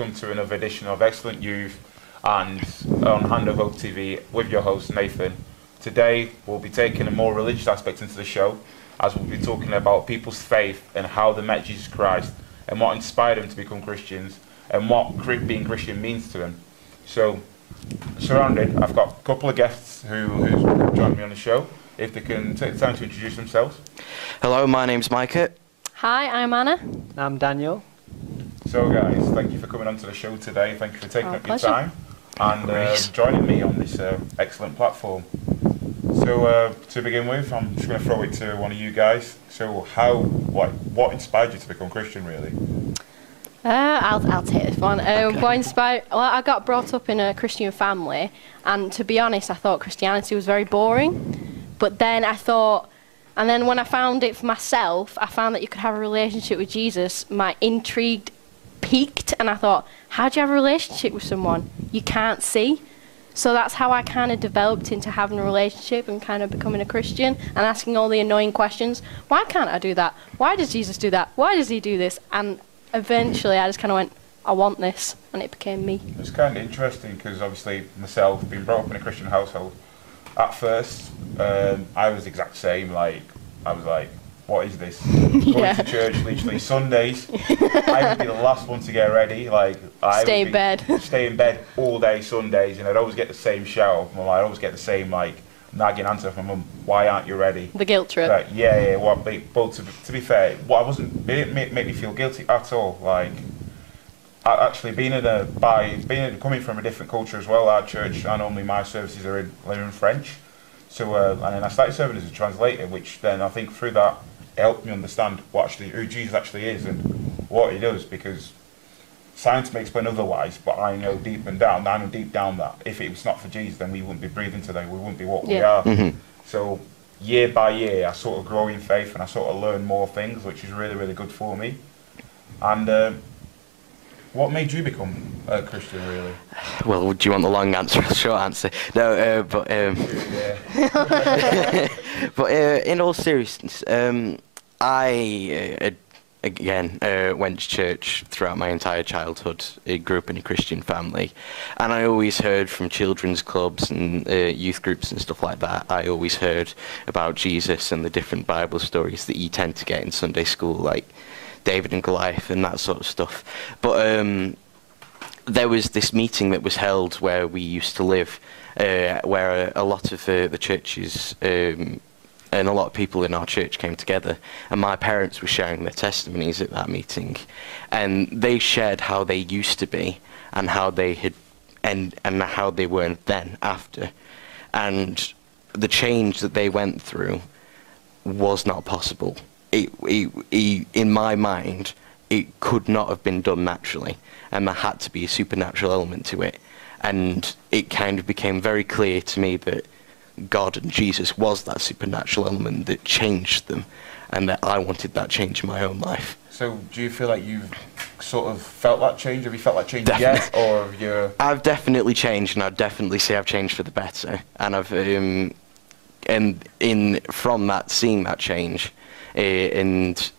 welcome to another edition of Excellent Youth and on Handover TV with your host Nathan. Today we'll be taking a more religious aspect into the show, as we'll be talking about people's faith and how they met Jesus Christ and what inspired them to become Christians and what being Christian means to them. So, surrounded, I've got a couple of guests who's joined me on the show. If they can take the time to introduce themselves. Hello, my name's Micah. Hi, I'm Anna. I'm Daniel. So guys, thank you for coming onto the show today. Thank you for taking up your time and joining me on this excellent platform. So to begin with, I'm just going to throw it to one of you guys. So what inspired you to become Christian, really? I'll take this one. What inspired? Well, I got brought up in a Christian family, and to be honest, I thought Christianity was very boring. But then I thought, and then when I found it for myself, I found that you could have a relationship with Jesus. My intrigue peaked, and I thought, how do you have a relationship with someone you can't see? So that's how I kind of developed into having a relationship and kind of becoming a Christian and asking all the annoying questions. Why can't I do that? Why does Jesus do that? Why does he do this? And eventually I just kind of went, I want this, and it became me. It's kind of interesting because obviously myself, being brought up in a Christian household, at first I was the exact same. Like, I was like, what is this? Going to church literally Sundays. I would be the last one to get ready. Like, Stay in bed all day Sundays, and I'd always get the same shout from my mum. I'd always get the same like nagging answer from my mum. Why aren't you ready? The guilt trip. Like, yeah. Well, but to be fair, it didn't make me feel guilty at all. Like, actually coming from a different culture as well. Our church, and normally my services are in French. So and then I started serving as a translator, which then I think through that helped me understand who Jesus actually is and what he does, because science may explain otherwise, but I know deep down that if it was not for Jesus, then we wouldn't be breathing today, we wouldn't be what we are. Mm-hmm. So year by year, I sort of grow in faith and I sort of learn more things, which is really, really good for me. And what made you become a Christian, really? Well, do you want the long answer or the short answer? No, but in all seriousness, I went to church throughout my entire childhood. I grew up in a Christian family, and I always heard from children's clubs and youth groups and stuff like that. I always heard about Jesus and the different Bible stories that you tend to get in Sunday school, like David and Goliath and that sort of stuff. But there was this meeting that was held where we used to live, where a lot of the churches and a lot of people in our church came together, and my parents were sharing their testimonies at that meeting, and they shared how they used to be and how they had and how they were then after, and the change that they went through was not possible. In my mind, it could not have been done naturally, and there had to be a supernatural element to it. And it kind of became very clear to me that God and Jesus was that supernatural element that changed them, and that I wanted that change in my own life. So do you feel like you've sort of felt that change? Have you felt that change yet, or have you? I've definitely changed, and I'd definitely say I've changed for the better. And I've from that, seeing that change, and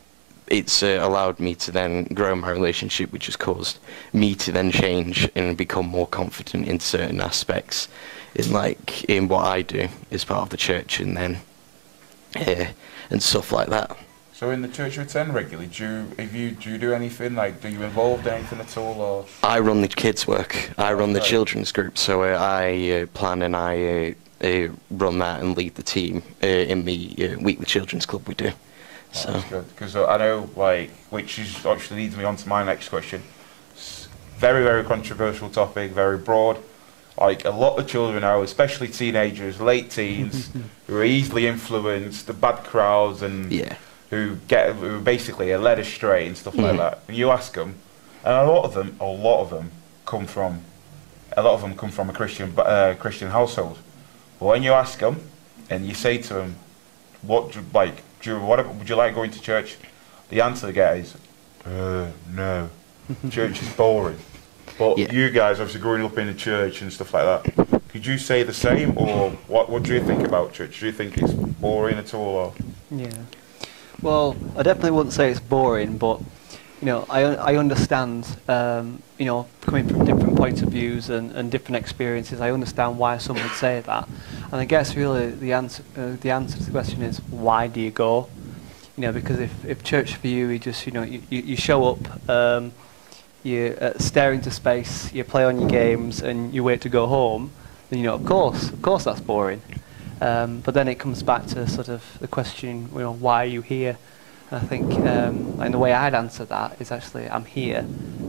it's allowed me to then grow my relationship, which has caused me to then change and become more confident in certain aspects, in what I do as part of the church, and then and stuff like that. So in the church you attend regularly, do you do anything, like, do you involved in anything at all, or? I run the kids' work. I run the children's group, so I plan and I run that and lead the team in the weekly children's club we do. So. That's good, because I know, which actually leads me on to my next question. It's very, very controversial topic, very broad. Like, a lot of children now, especially teenagers, late teens, who are easily influenced, the bad crowds, and who basically are led astray and stuff like that. And you ask them, and a lot of them come from a Christian household. But when you ask them, and you say to them, would you like going to church? The answer they get is, no, church is boring. But you guys, obviously growing up in a church and stuff like that, could you say the same, or what do you think about church? Do you think it's boring at all? Or? Yeah. Well, I definitely wouldn't say it's boring, but you know, I understand, you know, coming from different points of views and different experiences, I understand why someone would say that. And I guess really the answer to the question is, why do you go? You know, because if church for you, you just, you know, you show up, you stare into space, you play on your games, and you wait to go home, then, you know, of course that's boring. But then it comes back to sort of the question, you know, why are you here? And I think, and the way I'd answer that is actually, I'm here.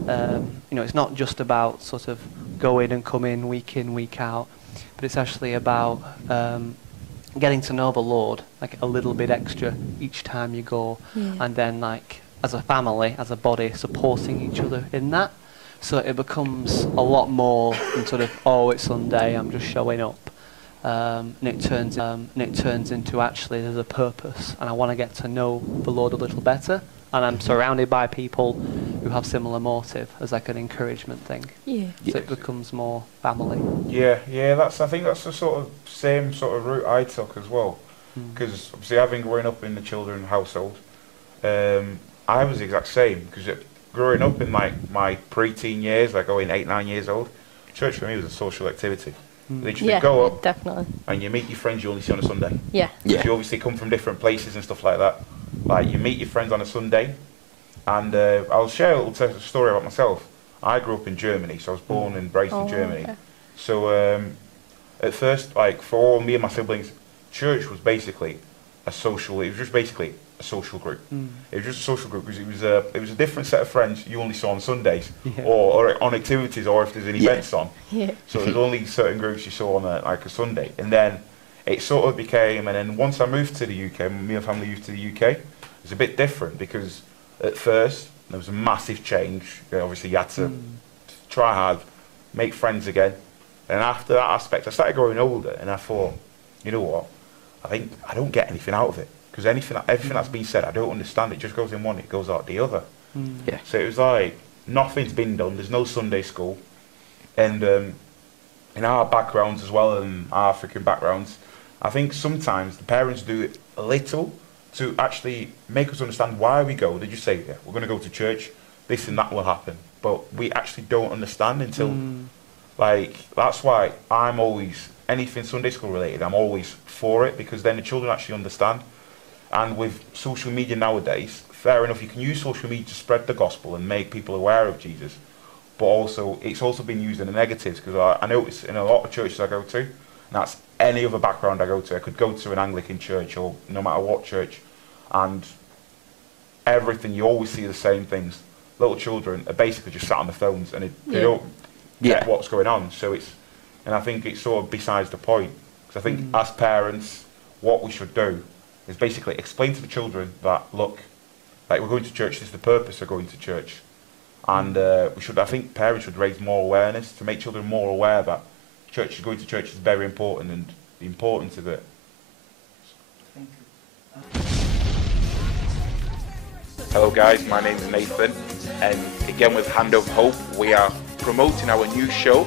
You know, it's not just about sort of going and coming week in, week out, but it's actually about getting to know the Lord, like a little bit extra each time you go, and then like as a family, as a body, supporting each other in that. So it becomes a lot more than sort of, oh, it's Sunday, I'm just showing up. And it turns into actually there's a purpose, and I want to get to know the Lord a little better, and I'm surrounded by people who have similar motive as like an encouragement thing. Yeah. So it becomes more family. Yeah, I think that's the sort of same sort of route I took as well. Because obviously, having grown up in the children household, I was the exact same. Because growing up in like my pre-teen years, like going 8, 9 years old, church for me was a social activity. Literally go up definitely. and you meet your friends you only see on a Sunday. Yeah. You obviously come from different places and stuff like that. Like you meet your friends on a Sunday, and I'll share a little story about myself. I grew up in Germany, so I was born and raised in Germany. Okay. So at first, like for all me and my siblings, church was basically a social. It was just basically a social group. It was just a social group because it was a different set of friends you only saw on Sundays, or on activities, or if there's any events on. Yeah. So there's only certain groups you saw on like a Sunday, and then it sort of became. And then once I moved to the UK, me and family moved to the UK. It was a bit different because at first there was a massive change. Obviously, you had to try hard, make friends again. And after that aspect, I started growing older, and I thought, you know what? I think I don't get anything out of it. Because everything that's been said, I don't understand. It just goes in one, it goes out the other. Yeah. So it was like, nothing's been done. There's no Sunday school. And in our backgrounds as well, and our African backgrounds, I think sometimes the parents do it a little to actually make us understand why we go. They just say, yeah, we're going to go to church, this and that will happen. But we actually don't understand until, like, that's why I'm always, anything Sunday school related, I'm always for it, because then the children actually understand. And with social media nowadays, fair enough, you can use social media to spread the gospel and make people aware of Jesus. But also, it's also been used in the negatives, because I notice in a lot of churches I go to, and that's any other background I go to. I could go to an Anglican church or no matter what church, and everything, you always see the same things. Little children are basically just sat on the phones, and they don't get what's going on. So and I think it's sort of besides the point. Because I think as parents, what we should do is basically explain to the children that, look, like we're going to church, this is the purpose of going to church. And I think parents should raise more awareness to make children more aware that going to church is very important, and the importance of it. Hello guys, my name is Nathan, and again with Hand of Hope, we are promoting our new show,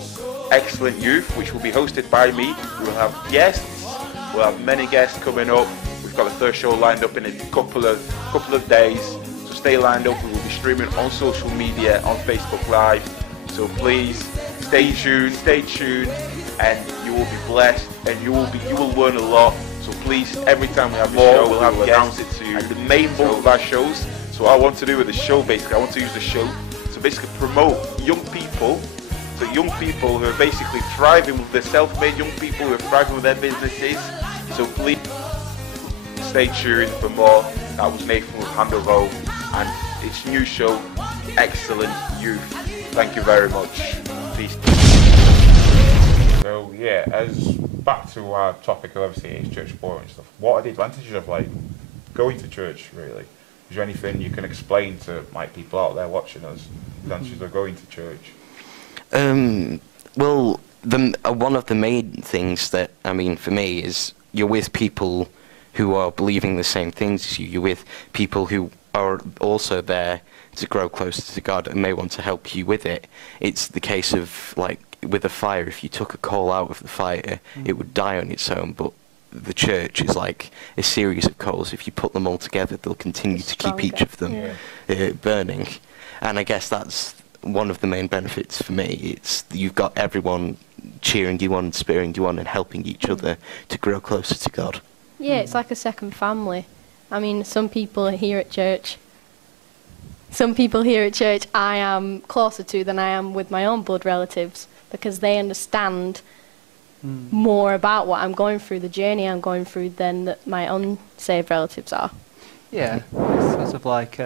Excellent Youth, which will be hosted by me. We will have guests, we'll have many guests coming up. We've got the first show lined up in a couple of days, so stay lined up. We will be streaming on social media, on Facebook Live, so please stay tuned, and you will be blessed, and you will learn a lot. So please, every time we have a show, we'll announce it to you. And the main bulk of our shows, so what I want to do with the show, basically, I want to use the show to basically promote young people, so young people who are basically thriving with their self-made young people who are thriving with their businesses. So please stay tuned for more. That was Nathan with Hand of Hope, and its new show, Excellent Youth. Thank you very much. Peace. So yeah, as back to our topic of obviously is church sport and stuff. What are the advantages of like going to church really? Is there anything you can explain to like people out there watching us? Advantages of going to church? Well, one of the main things that, I mean, for me is you're with people who are believing the same things as you. You're with people who are also there to grow closer to God and may want to help you with it. It's the case of, like, with a fire, if you took a coal out of the fire, it would die on its own, but the church is like a series of coals. If you put them all together, they'll continue to keep each of them burning. And I guess that's one of the main benefits for me. It's you've got everyone cheering you on, spurring you on, and helping each other to grow closer to God. Yeah, it's like a second family. I mean, some people here at church I am closer to than I am with my own blood relatives, because they understand more about what I'm going through, the journey I'm going through, than my unsaved relatives are. Yeah, it's sort of like,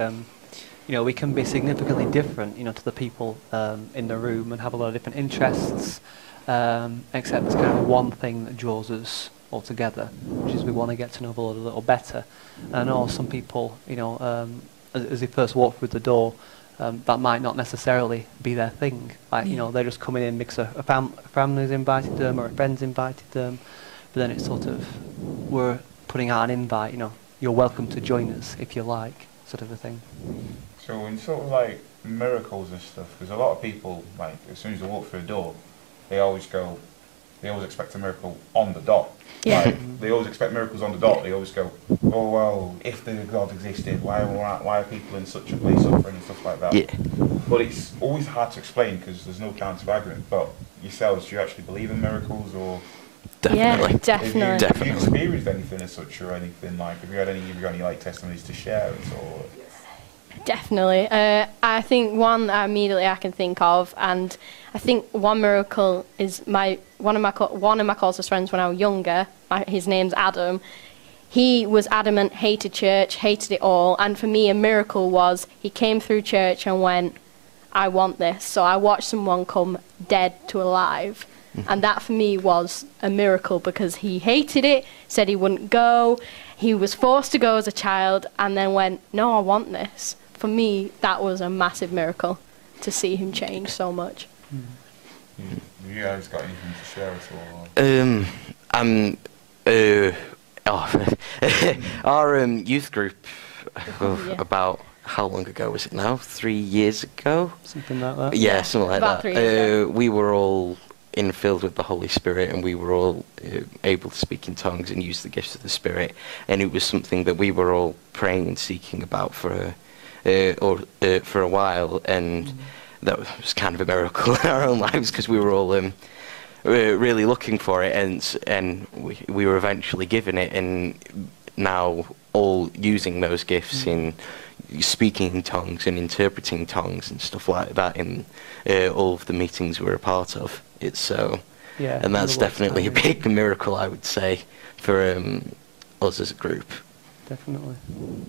we can be significantly different, to the people in the room and have a lot of different interests, except there's kind of one thing that draws us all together, which is we want to get to know the Lord a little better. And I know some people, as they first walk through the door, that might not necessarily be their thing. Like, they're just coming in because a family's invited them or a friend's invited them. But then it's sort of, we're putting out an invite, you're welcome to join us if you like, sort of a thing. So in sort of like miracles and stuff, because a lot of people, like, as soon as they walk through the door, they always expect a miracle on the dot. Yeah. Like, they always expect miracles on the dot. They always go, oh, well, if the God existed, why are people in such a place suffering and stuff like that? Yeah. But it's always hard to explain because there's no counter-argument. But yourselves, do you actually believe in miracles, or Definitely. Yeah, definitely. have you experienced anything as such, or anything like? Have you got any like testimonies to share at all? Definitely. I think one that immediately I can think of, and I think one miracle is one of my closest friends when I was younger. His name's Adam. He was adamant, hated church, hated it all, and for me a miracle was he came through church and went, I want this. So I watched someone come dead to alive. And that for me was a miracle, because he hated it, said he wouldn't go. He was forced to go as a child and then went, no, I want this. For me, that was a massive miracle to see him change so much. Have you guys got anything to share at all? Our youth group, Yeah. about how long ago was it now? 3 years ago? Something like that. Yeah, something like About that. 3 years ago. We were all infilled with the Holy Spirit, and we were all able to speak in tongues and use the gifts of the Spirit. And it was something that we were all praying and seeking about for a while, and that was kind of a miracle in our own lives, because we were all really looking for it, and we were eventually given it, and now all using those gifts in speaking in tongues and interpreting tongues and stuff like that in all of the meetings we're a part of. It's so, Yeah, and that's in the works definitely a time. big miracle, I would say, for us as a group. Definitely.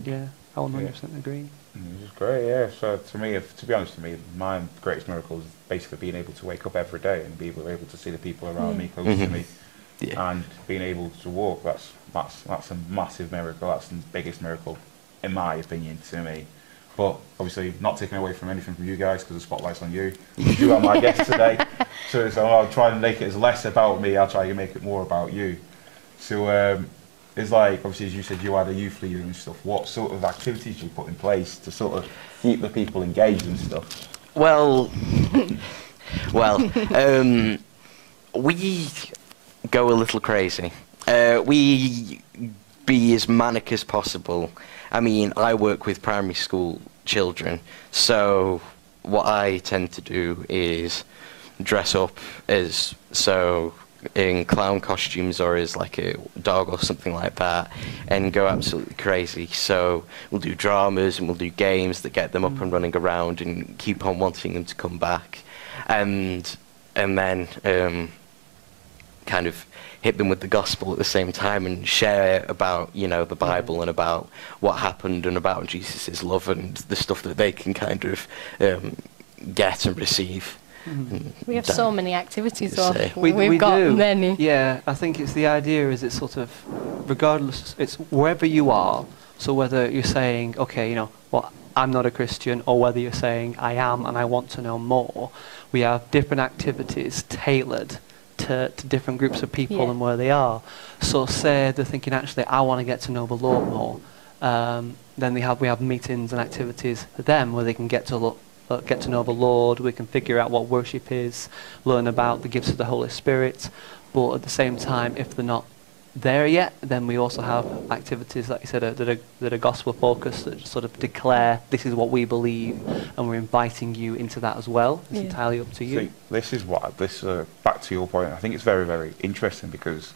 Yeah, I 100% agree. It was great, yeah. So to be honest, my greatest miracle is basically being able to wake up every day and be able to see the people around me, close to me, and being able to walk. That's a massive miracle. That's the biggest miracle, in my opinion, to me. But obviously, not taking away from anything from you guys, because the spotlight's on you. You are my guest today, so I'll try and make it as less about me. I'll try to make it more about you. So. It's like, obviously, as you said, you are the youth leader and stuff. What sort of activities do you put in place to sort of keep the people engaged and stuff? Well, we go a little crazy. We be as manic as possible. I mean, I work with primary school children, so what I tend to do is dress up as in clown costumes or as like a dog or something like that, and go absolutely crazy. So we'll do dramas and we'll do games that get them up and running around and keep on wanting them to come back, and then kind of hit them with the gospel at the same time and share about the Bible and about what happened and about Jesus' love and the stuff that they can kind of get and receive. We have so many activities, so We we've got do. many. Yeah, I think it's the idea is it's sort of, regardless, it's wherever you are, so whether you're saying, okay, well, I'm not a Christian, or whether you're saying, I am and I want to know more, we have different activities tailored to different groups of people and where they are. So say they're thinking, actually, I want to get to know the Lord more, then we have meetings and activities for them where they can get to know the Lord. We can figure out what worship is, learn about the gifts of the Holy Spirit, but at the same time, if they're not there yet, then we also have activities, like you said, that are gospel focused, that sort of declare this is what we believe, and we're inviting you into that as well. It's entirely up to you. See, this is what this back to your point. I think it's very, very interesting because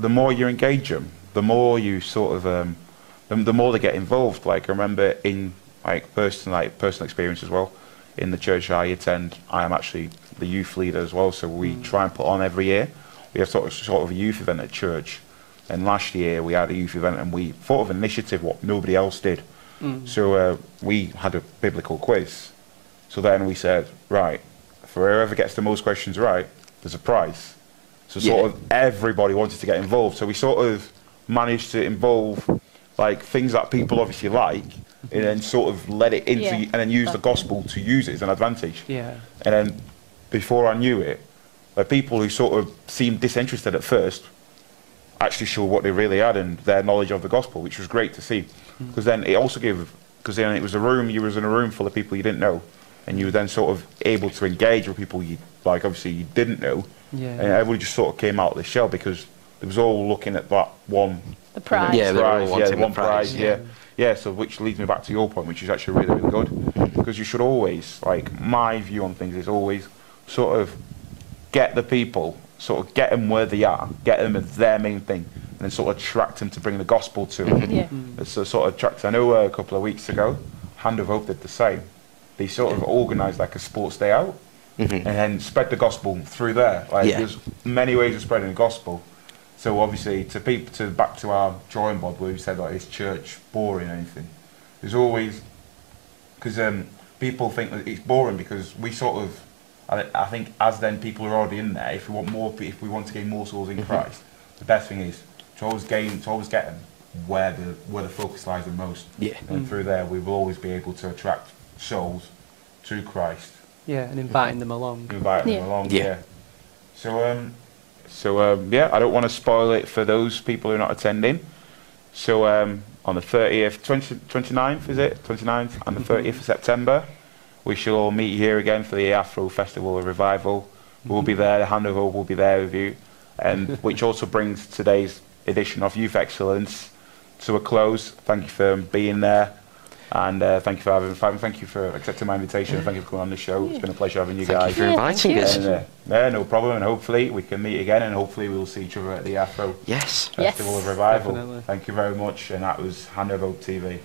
the more you engage them, the more you sort of the more they get involved. Like I remember in personal experience as well. In the church I attend, I am actually the youth leader as well. So we try and put on every year. We have sort of a youth event at church. And last year we had a youth event and we thought of an initiative what nobody else did. So we had a biblical quiz. So then we said, right, for whoever gets the most questions right, there's a prize. So sort of everybody wanted to get involved. So we sort of managed to involve like things that people obviously like, and then sort of let it into, and then use the gospel to use it as an advantage. Yeah. And then before I knew it, the people who sort of seemed disinterested at first actually showed what they really had and their knowledge of the gospel, which was great to see. Because then it also gave, because then it was a room, you was in a room full of people you didn't know, and you were then sort of able to engage with people you, like obviously you didn't know, and everybody just sort of came out of the shell because they was all looking at that one. The prize. Yeah, they're all wanting one the prize. Yeah, so which leads me back to your point, which is actually really, really good. Because you should always, like, my view on things is always sort of get the people, sort of get them where they are, get them as their main thing, and then sort of attract them to bring the gospel to them. It's a sort of attract. I know a couple of weeks ago, Hand of Hope did the same. They sort of organised like a sports day out, and then spread the gospel through there. Like, there's many ways of spreading the gospel. So obviously, to back to our drawing board where we said like is church boring or anything, there's always because people think that it's boring because we sort of I think as then people are already in there. If we want to gain more souls in Christ, the best thing is to always get them where the focus lies the most. And through there, we will always be able to attract souls to Christ. Yeah, and inviting them along. So yeah, I don't want to spoil it for those people who are not attending. So on the 30th, 29th, is it? 29th and the 30th of September, we shall all meet here again for the Afro Festival of Revival. We'll be there, the Hand of Hope will be there with you, and which also brings today's edition of Youth Excellence to a close. Thank you for being there. And thank you for accepting my invitation. Thank you for coming on the show. It's been a pleasure having you guys. Thank you for inviting us. Yeah, no problem. And hopefully we can meet again, and hopefully we'll see each other at the Afro Festival of Revival. Definitely. Thank you very much. And that was Hand of Hope TV.